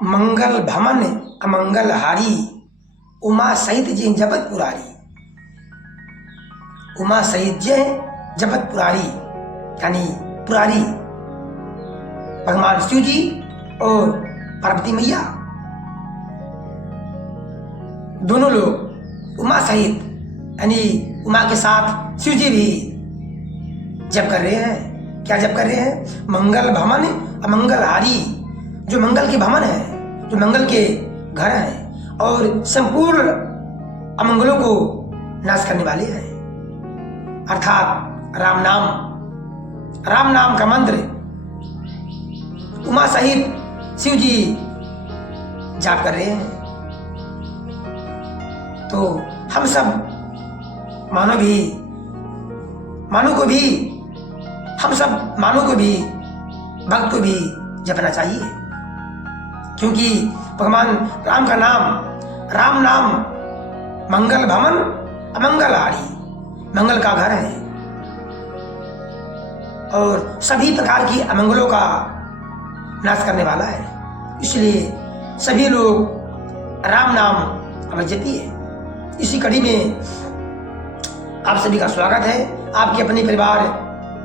मंगल भमन अमंगल हारी, उमा सहित जय जपत पुरारी। उमा सहित जय जपत पुरारी यानी पुरारी भगवान शिव जी और पार्वती मैया दोनों लोग उमा सहित यानी उमा के साथ शिव जी भी जप कर रहे हैं। क्या जप कर रहे हैं? मंगल भमन अमंगल हारी, जो मंगल के भमन है, जो मंगल के घर हैं और संपूर्ण अमंगलों को नाश करने वाले हैं, अर्थात राम नाम का मंत्र उमा सहित शिव जी जाप कर रहे हैं। तो हम सब मानो को भी भक्त को भी जपना चाहिए, क्योंकि भगवान राम का राम नाम मंगल भमन अमंगल हारी, मंगल का घर है और सभी प्रकार की अमंगलों का नाश करने वाला है। इसलिए सभी लोग राम नाम अवश्य जपिए। इसी कड़ी में आप सभी का स्वागत है आपके अपने परिवार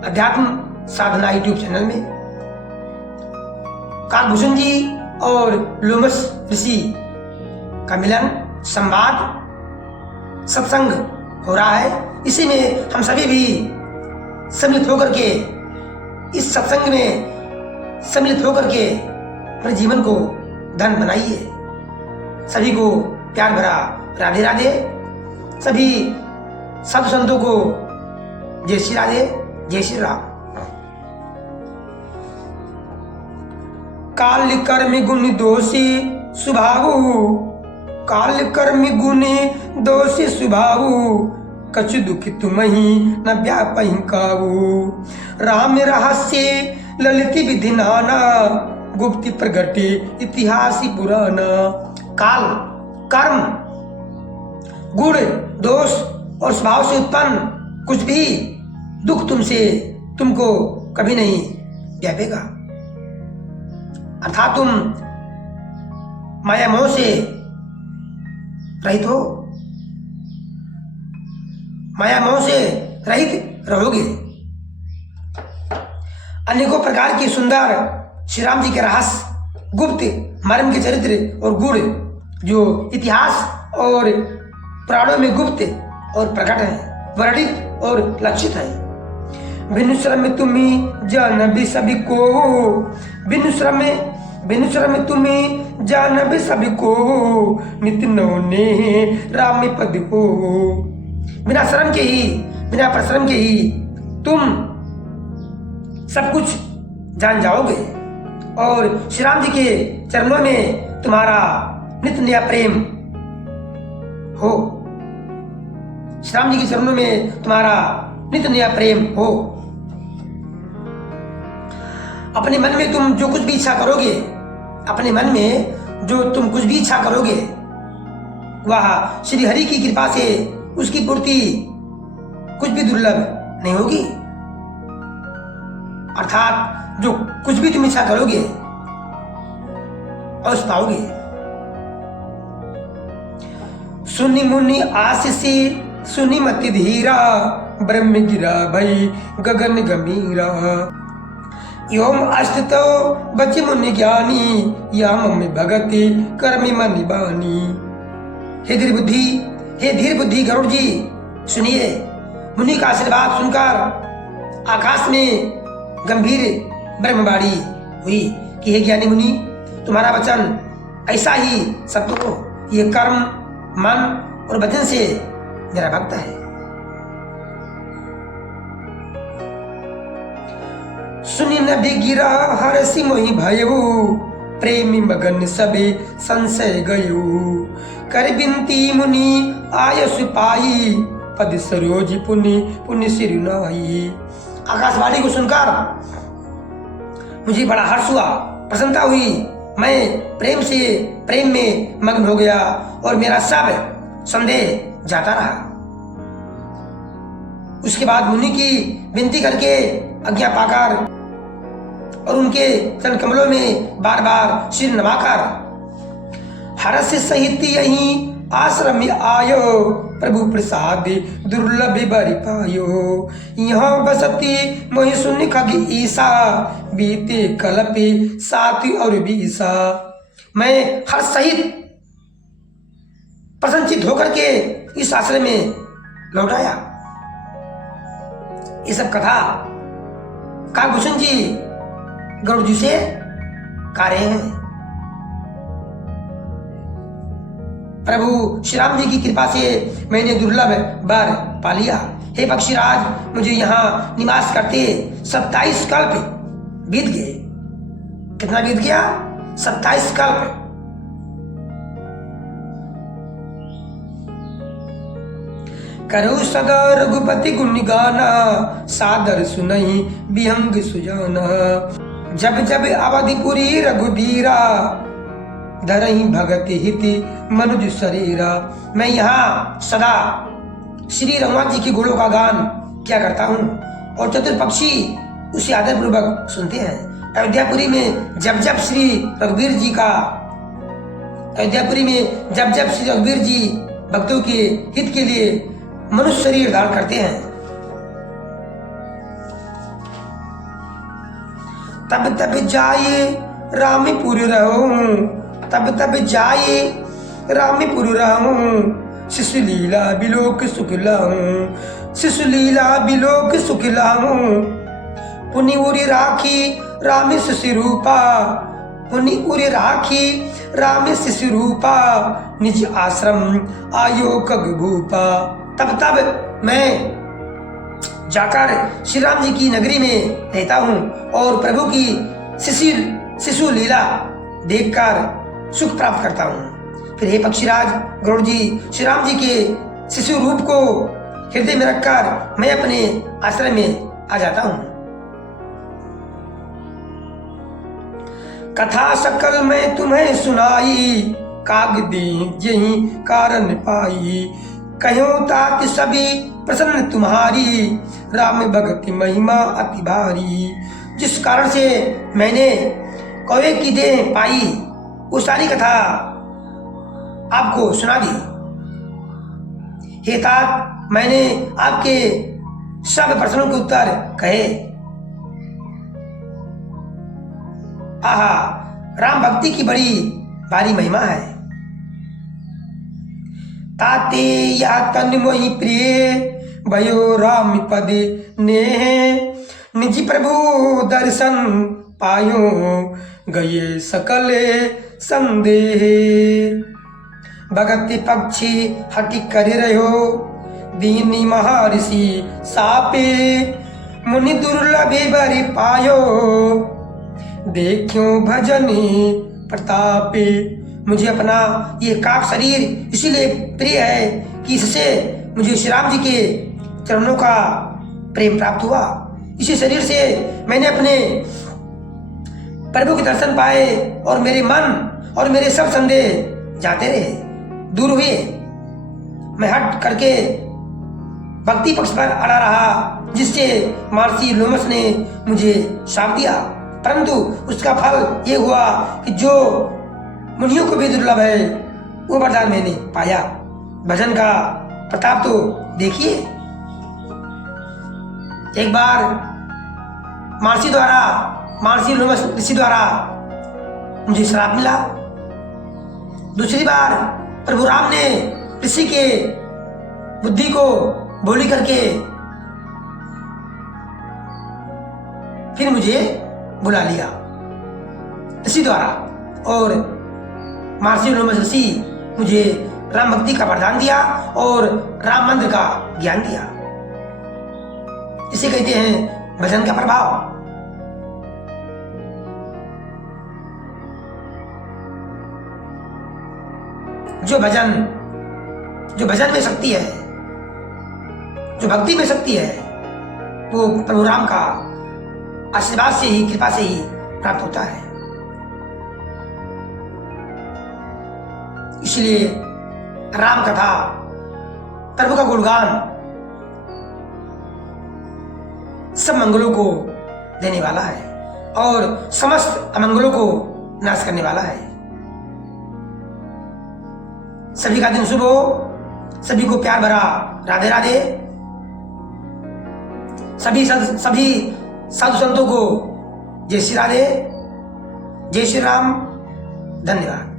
अध्यात्म साधना यूट्यूब चैनल में। काकभूषण जी और लोमस ऋषि का मिलन, संवाद, सत्संग हो रहा है। इसी में हम सभी भी सम्मिलित होकर के, इस सत्संग में सम्मिलित होकर के अपने जीवन को धन बनाइए। सभी को प्यार भरा राधे राधे। सभी साधु संतों को जय श्री राधे, जय श्री राम। काल कर्म गुण दोषी स्वभावु, काल कर्म गुण दोषी स्वभावु, कछु दुख तुम्हि न व्यापहि काऊ। राम रहस्य ललित विधि नाना, गुप्ति प्रगटे इतिहास पुराना। काल, कर्म, गुण, दोष और स्वभाव से उत्पन्न कुछ भी दुख तुमको कभी नहीं व्यापेगा, अर्थात तुम माया मोह से रहित हो, माया मोह से रहित रहोगे। अनेकों प्रकार की सुंदर श्री राम जी के रहस्य, गुप्त मर्म के चरित्र और गुण जो इतिहास और पुराणों में गुप्त और प्रकट है, वर्णित और लक्षित है। बिनु श्रम तुम्हें जान भी सभी को, बिनु श्रम तुम्हें जान भी सभी को, नित नौने राम पद हो। बिना श्रम के ही, बिना परिश्रम के ही तुम सब कुछ जान जाओगे और श्री राम जी के चरणों में तुम्हारा नित्य नया प्रेम हो, श्री राम जी के चरणों में तुम्हारा नित्य नया प्रेम हो। अपने मन में तुम जो कुछ भी इच्छा करोगे, अपने मन में जो तुम कुछ भी इच्छा करोगे, वह श्री हरि की कृपा से उसकी पूर्ति कुछ भी दुर्लभ नहीं होगी। अर्थात जो कुछ भी तुम इच्छा करोगे अवश्य पाओगे। सुनि मुनि आशीषी, सुनि मति धीरा, ब्रह्म गिरा भई गगन गंभीरा। योम अस्तितो बच मुनि ज्ञानी, या मम्मी भगति कर्मी मनि बानी। हे धीर बुद्धि गरुड़ जी, सुनिए। मुनि का आशीर्वाद सुनकर आकाश में गंभीर ब्रह्मवाणी हुई कि हे ज्ञानी मुनि, तुम्हारा वचन ऐसा ही सत्य हो। ये कर्म, मन और वचन से मेरा भक्त है। सुनि नभी गिरा हरसि मोहि भयऊ, प्रेमी मगन सबे संशय गयऊ। कर बिनती मुनि आयसु पाई, पद सरोज पुनि सिरुनाई। आकाशवाणी को सुनकर मुझे बड़ा हर्ष हुआ, प्रसन्नता हुई। मैं प्रेम में मग्न हो गया और मेरा सब संदेह जाता रहा। उसके बाद मुनि की विनती करके आज्ञा पाकर और उनके चरण कमलों में बार बार सिर नवाकर हर्ष सहित यही आश्रम में आयो, प्रभु प्रसाद दुर्लभ बरि पायो। यहाँ बसती मोहि सुन खग ईसा, बीते कलपे साथी और बीसा। मैं हर सहित प्रसन्नचित होकर के इस आश्रम में लौट आया। ये सब कथा काकभूषण जी गरुड़ जी से गा रहे हैं। प्रभु श्री राम जी की कृपा से मैंने दुर्लभ वर पा लिया। हे पक्षीराज, मुझे यहाँ निवास करते 27 कल्प बीत गए। कितना बीत गया? 27 कल्प। करो सदा रघुपति गुण गाना, सादर सुनहि विहंग सुजाना। जब जब अवधिपुरी रघुबीरा, धरहि भगत हिति मनुज शरीरा। मैं यहाँ सदा श्री रघुनाथ जी के गुणों का गान क्या करता हूँ और चतुर पक्षी उसे आदर पूर्वक सुनते हैं। अयोध्यापुरी में जब जब श्री रघुवीर जी का अयोध्यापुरी में जब जब श्री रघुवीर जी भक्तों के हित के लिए मनुष्य शरीर धारण करते हैं, तब तब जाए रामीपुर रहूं, तब तब जाए रामीपुर रहूं। शिशु लीला बिलोक सुख लाऊं, शिशु लीला बिलोक सुख लाऊं। पुनि उरी राखी राम शिशु रूपा, पुनि उरी राखी राम शिशु रूपा। निज आश्रम आयो कग भूपा। तब तब मैं जाकर श्री राम जी की नगरी में रहता हूँ और प्रभु की शिशु लीला देखकर सुख प्राप्त करता हूँ। फिर हे पक्षीराज गरुड़ जी श्री राम जी के शिशु रूप को हृदय में रखकर मैं अपने आश्रम में आ जाता हूँ। कथा सकल मैं तुम्हें सुनाई, कागदी यही कारण पाई। कहो तात सभी प्रसन्न तुम्हारी, राम भगति महिमा अति भारी। जिस कारण से मैंने कौवे की देह पाई, वो सारी कथा आपको सुना दी। हे तात, मैंने आपके सब प्रश्नों के उत्तर कहे। आहा, राम भक्ति की बड़ी भारी महिमा है। ताते या तन मोहि प्रिय, भयो राम पद नेह। निज प्रभु दर्शन पायो, गए सकल संदेह। भगति पक्षी हटि कर रहो, दीनी महर्षि सापे। मुनि दुर्लभे बरि पायो, देखो भजनी प्रतापे। मुझे अपना ये काक शरीर इसीलिए प्रिय है कि इससे मुझे श्री राम जी के चरणों का प्रेम प्राप्त हुआ। इसी शरीर से मैंने अपने प्रभु के दर्शन पाए और मेरे मन और मेरे सब संदेह जाते रहे, दूर हुए। मैं हट करके भक्ति पक्ष पर अड़ा रहा, जिससे महर्षि लोमस ने मुझे शाप दिया, परंतु उसका फल ये हुआ कि जो मुनियों को भी दुर्लभ है वो वरदान मैंने पाया। भजन का प्रताप तो देखिए। एक बार महर्षि लोमस ऋषि द्वारा मुझे श्राप मिला। दूसरी बार प्रभु राम ने ऋषि के बुद्धि को बोली करके फिर मुझे बुला लिया ऋषि द्वारा, और महर्षि लोमस ऋषि मुझे राम भक्ति का वरदान दिया और राम मंत्र का ज्ञान दिया। इसे कहते हैं भजन का प्रभाव। जो भजन में शक्ति है, जो भक्ति में शक्ति है, वो प्रभु राम का आशीर्वाद से ही, कृपा से ही प्राप्त होता है। इसलिए राम कथा, प्रभु का गुणगान सब मंगलों को देने वाला है। और समस्त अमंगलों को नाश करने वाला है। सभी का दिन शुभ हो, सभी को प्यार भरा राधे राधे। सभी साधु संतों को जय श्री राधे, जय श्री राम, धन्यवाद।